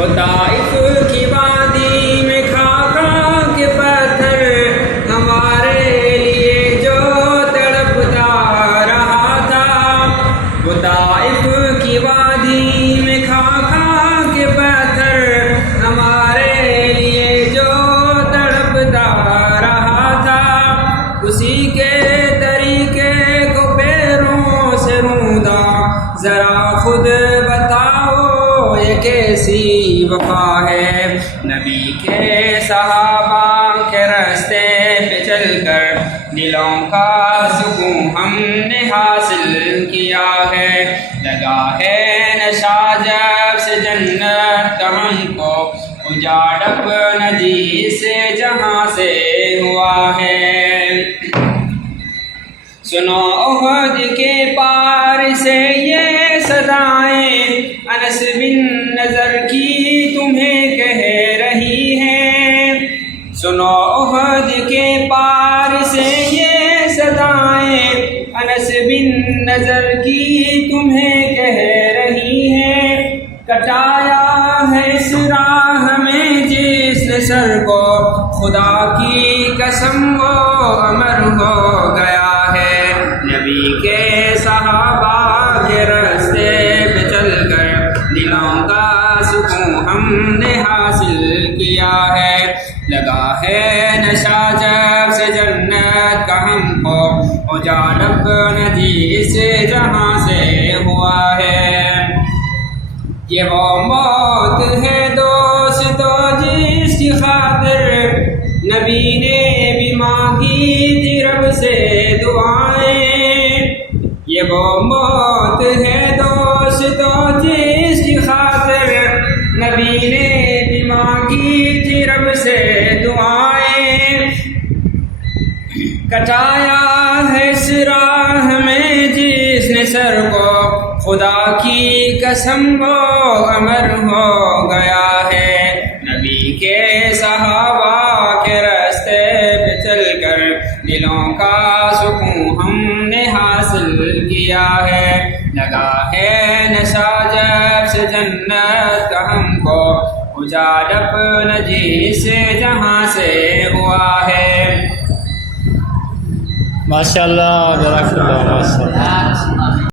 وہ طائف کی وادی میں کھا کھا کے پتھر ہمارے لیے جو تڑپتا رہا تھا، وہ طائف کی وادی میں کھا کھا کے پتھر ہمارے لیے جو تڑپتا رہا تھا، اسی کے طریقے کو پیروں سے روندا، ذرا خود بتاؤ یہ کیسی وفا ہے۔ نبی کے صحابہ کے راستے پہ چل کر دلوں کا سکون ہم نے حاصل کیا ہے، لگا ہے نشہ جب سے جنت کا ہم کو، اجاڑ اپنا جس جہاں سے ہوا ہے۔ سنو احد کے پار سے یہ صدائیں انس بن نضر کی تمہیں کہہ رہی ہیں، سنو احد کے پار سے یہ صدائیں انس بن نضر کی تمہیں کہہ رہی ہیں، کٹایا ہے اس راہ میں جس نے سر کو، خدا کی قسم وہ امر ہو گیا ہے۔ نبی کے صحابہ کے راستے پہ چل کر دلوں کا سکون ہم نے حاصل کیا ہے، لگا ہے نشہ جب سے جنت کا ہم کو، اجاڑ اپنا جس جہاں سے ہوا ہے۔ یہ وہ موت ہے دوستو جس کی خاطر نبی نے بھی مانگی تھی رب سے دعائیں، یہ وہ موت ہے دوستو جس کی خاطر نبی نے بھی مانگی تھی رب سے دعائیں، کٹایا ہے اس راہ میں جس نے سر کو، خدا کی قسم وہ امر ہو گیا ہے۔ نبی کے صحابہ کے راستے پہ چل کر دلوں کا سکون ہم نے حاصل کیا ہے، لگا ہے نشہ جب سے جنت کا ہم کو، اجاڑ اپنا جس جہاں سے ہوا ہے۔ ماشاء اللہ، جزاک اللہ، ماشاء اللہ۔